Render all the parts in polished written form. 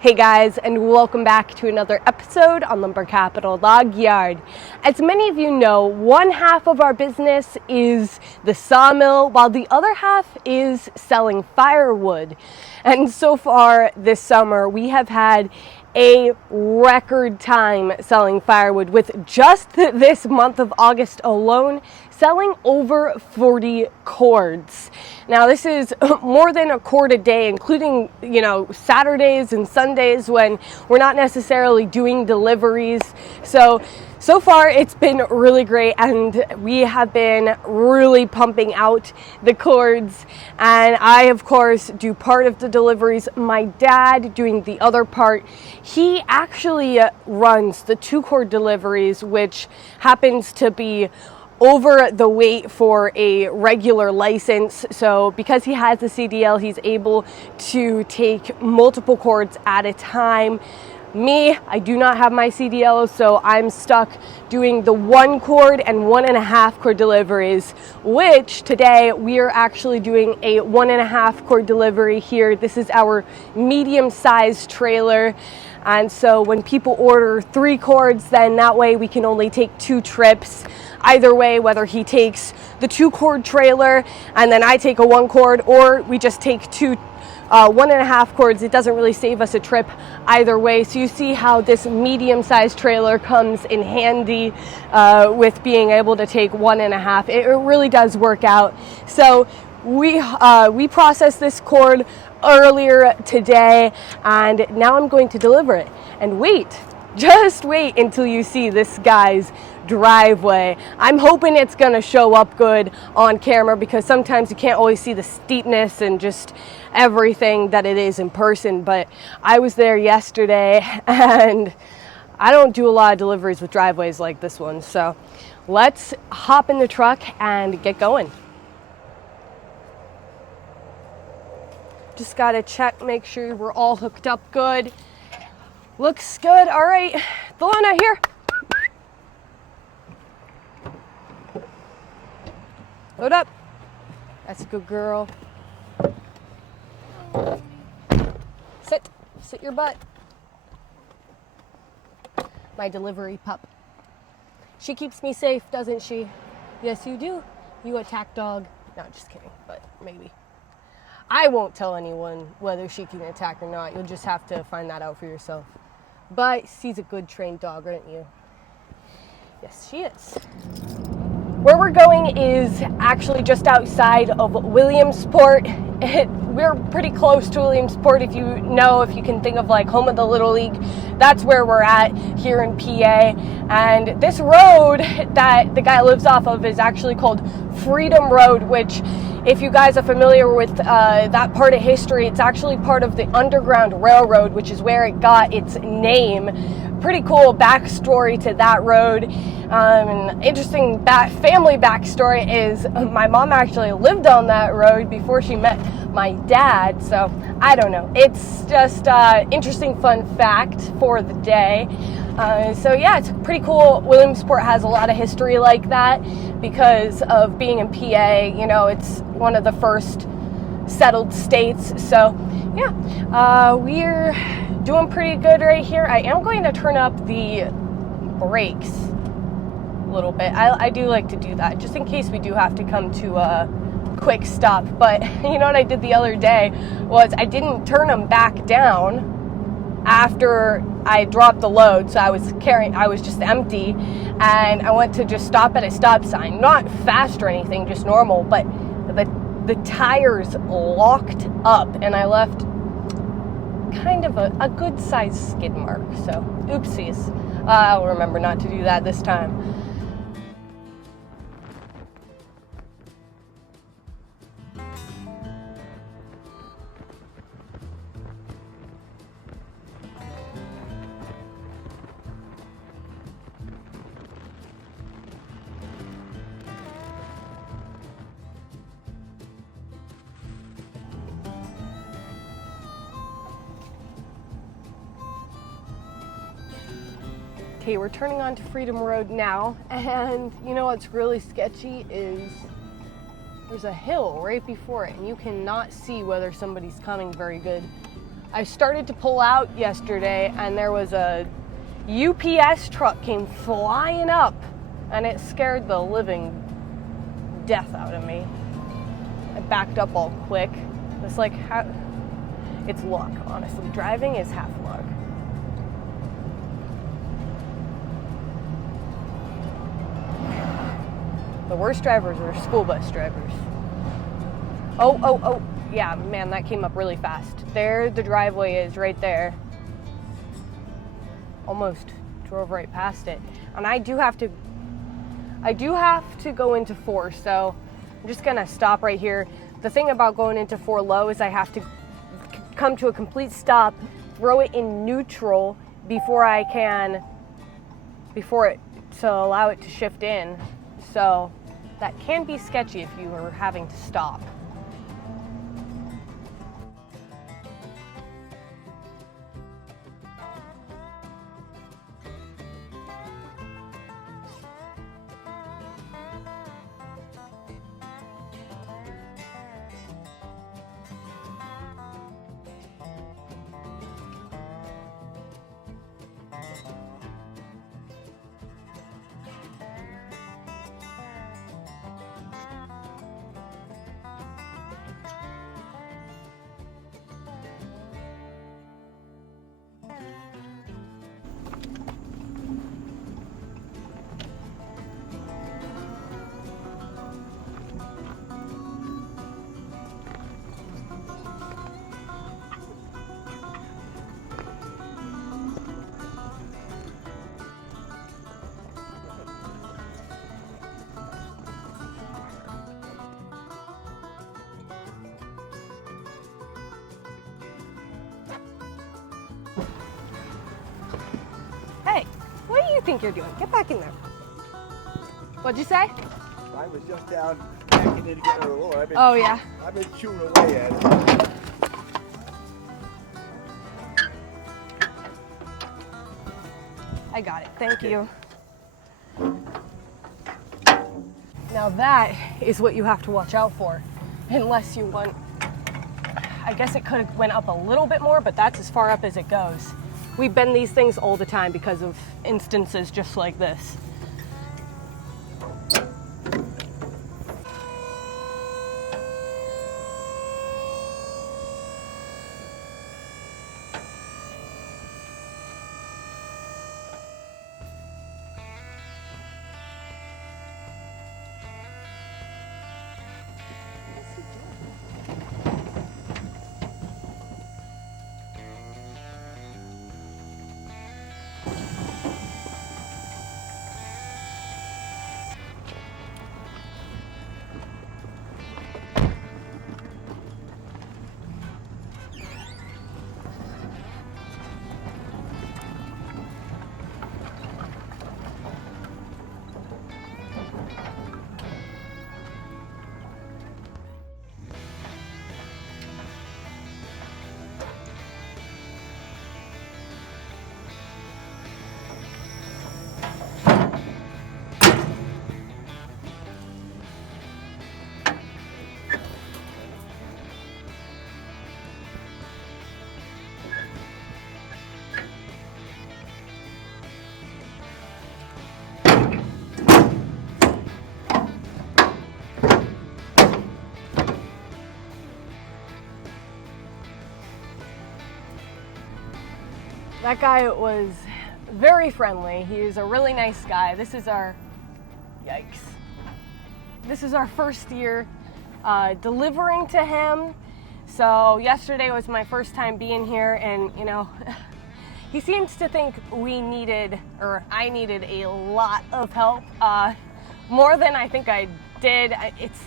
Hey guys, and welcome back to another episode on Lumber Capital Log Yard. As many of you know, one half of our business is the sawmill, while the other half is selling firewood. And so far this summer, we have had a record time selling firewood, with just this month of August alone selling over 40 cords. Now this is more than a cord a day, including, Saturdays and Sundays when we're not necessarily doing deliveries. So far it's been really great, and we have been really pumping out the cords. And I, of course, do part of the deliveries. My dad doing the other part. He actually runs the 2-cord deliveries, which happens to be over the weight for a regular license. So because he has a CDL, he's able to take multiple cords at a time. Me, I do not have my CDL, so I'm stuck doing the 1-cord and 1.5-cord deliveries, which today we are actually doing a 1.5-cord delivery here. This is our medium-sized trailer. And so when people order 3 cords, then that way we can only take 2 trips. Either way, whether he takes the 2-cord trailer and then I take a 1-cord, or we just take 2 1.5 cords, it doesn't really save us a trip either way. So you see how this medium-sized trailer comes in handy with being able to take 1.5. It really does work out. So we processed this cord earlier today, and now I'm going to deliver it. And just wait until you see this guy's driveway. I'm hoping it's gonna show up good on camera, because sometimes you can't always see the steepness and just everything that it is in person. But I was there yesterday, and I don't do a lot of deliveries with driveways like this one. So let's hop in the truck and get going. Just gotta check, make sure we're all hooked up good. Looks good. All right, Delana, here. Load up. That's a good girl. Sit your butt. My delivery pup. She keeps me safe, doesn't she? Yes, you do. You attack dog. No, just kidding, but maybe. I won't tell anyone whether she can attack or not. You'll just have to find that out for yourself. But she's a good trained dog, aren't you? Yes, she is. Where we're going is actually just outside of Williamsport. We're pretty close to Williamsport. If you can think of like home of the Little League, that's where we're at here in PA. And this road that the guy lives off of is actually called Freedom Road, which, if you guys are familiar with that part of history, it's actually part of the Underground Railroad, which is where it got its name. Pretty cool backstory to that road. An interesting family backstory is my mom actually lived on that road before she met my dad. So I don't know. It's just interesting fun fact for the day. So yeah, it's pretty cool. Williamsport has a lot of history like that because of being in PA. It's one of the first settled states. So yeah, we're doing pretty good right here. I am going to turn up the brakes a little bit. I do like to do that just in case we do have to come to a quick stop. But you know what I did the other day was I didn't turn them back down after I dropped the load. So I was just empty, and I went to just stop at a stop sign, not fast or anything, just normal, but the tires locked up, and I left kind of a good sized skid mark. So oopsies. I'll remember not to do that this time. Okay, we're turning onto Freedom Road now, and you know what's really sketchy is there's a hill right before it, and you cannot see whether somebody's coming very good. I started to pull out yesterday and there was a UPS truck came flying up and it scared the living death out of me. I backed up all quick. It's like, it's luck, honestly. Driving is half luck. The worst drivers are school bus drivers. Oh. Yeah, man, that came up really fast. There the driveway is, right there. Almost drove right past it. And I do have to go into 4, so I'm just gonna stop right here. The thing about going into 4 low is I have to come to a complete stop, throw it in neutral to allow it to shift in. So that can be sketchy if you are having to stop. Hey, what do you think you're doing? Get back in there. What'd you say? I was just down backing in to get her oil. Oh, yeah. I've been chewing away at it. I got it. Thank you. Now that is what you have to watch out for, unless you want. I guess it could have went up a little bit more, but that's as far up as it goes. We bend these things all the time because of instances just like this. That guy was very friendly. He is a really nice guy. This is our first year delivering to him. So yesterday was my first time being here, and you know, he seems to think I needed a lot of help, more than I think I did. It's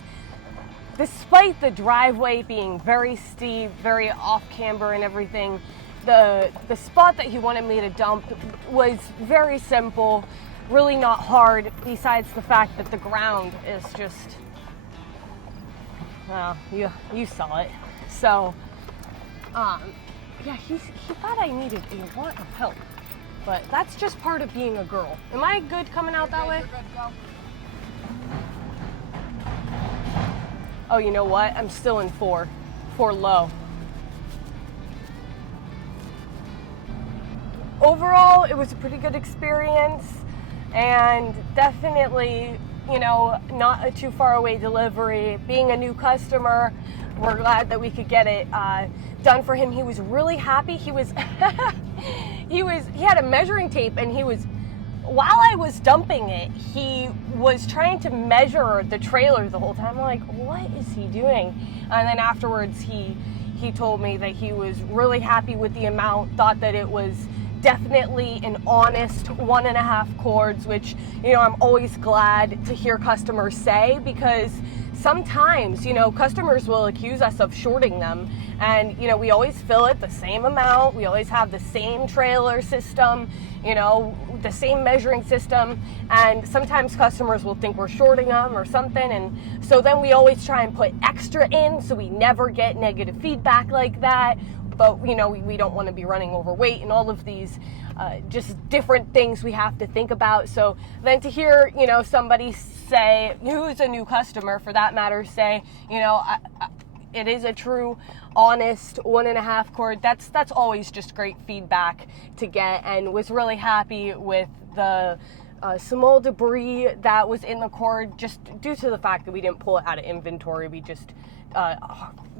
despite the driveway being very steep, very off camber and everything. The spot that he wanted me to dump was very simple, really not hard, besides the fact that the ground is just, well, you saw it. So, yeah, he thought I needed a lot of help, but that's just part of being a girl. Am I good coming out that way? Oh, you know what? I'm still in 4 low. overall, it was a pretty good experience, and definitely, you know, not a too far away delivery. Being a new customer, we're glad that we could get it done for him. He was really happy. He was he had a measuring tape, and while I was dumping it, he was trying to measure the trailer the whole time. I'm like, what is he doing? And then afterwards, he told me that he was really happy with the amount, thought that it was definitely an honest 1.5 cords, which, you know, I'm always glad to hear customers say, because sometimes, you know, customers will accuse us of shorting them, and, you know, we always fill it the same amount, we always have the same trailer system, you know, the same measuring system, and sometimes customers will think we're shorting them or something, and so then we always try and put extra in so we never get negative feedback like that. But, you know, we don't want to be running overweight and all of these just different things we have to think about. So then to hear, you know, somebody say, who's a new customer for that matter, say, you know, it is a true, honest 1.5 cord, that's always just great feedback to get, and was really happy with the small debris that was in the cord, just due to the fact that we didn't pull it out of inventory. We just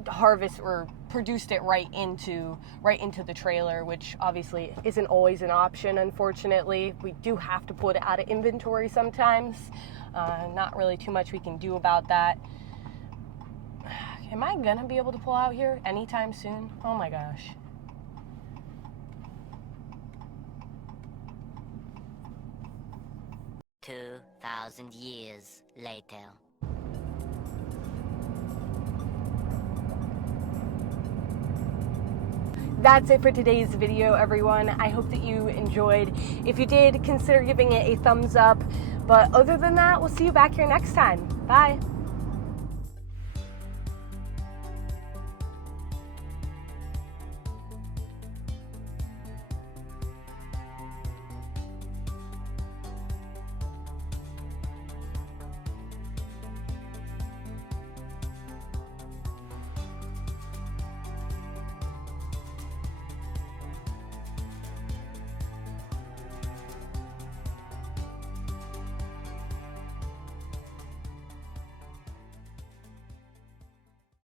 harvest or produced it right into the trailer, which obviously isn't always an option. Unfortunately, we do have to pull it out of inventory sometimes. Not really too much we can do about that. Am I gonna be able to pull out here anytime soon? Oh my gosh. "2,000 years later." That's it for today's video, everyone. I hope that you enjoyed. If you did, consider giving it a thumbs up. But other than that, we'll see you back here next time. Bye.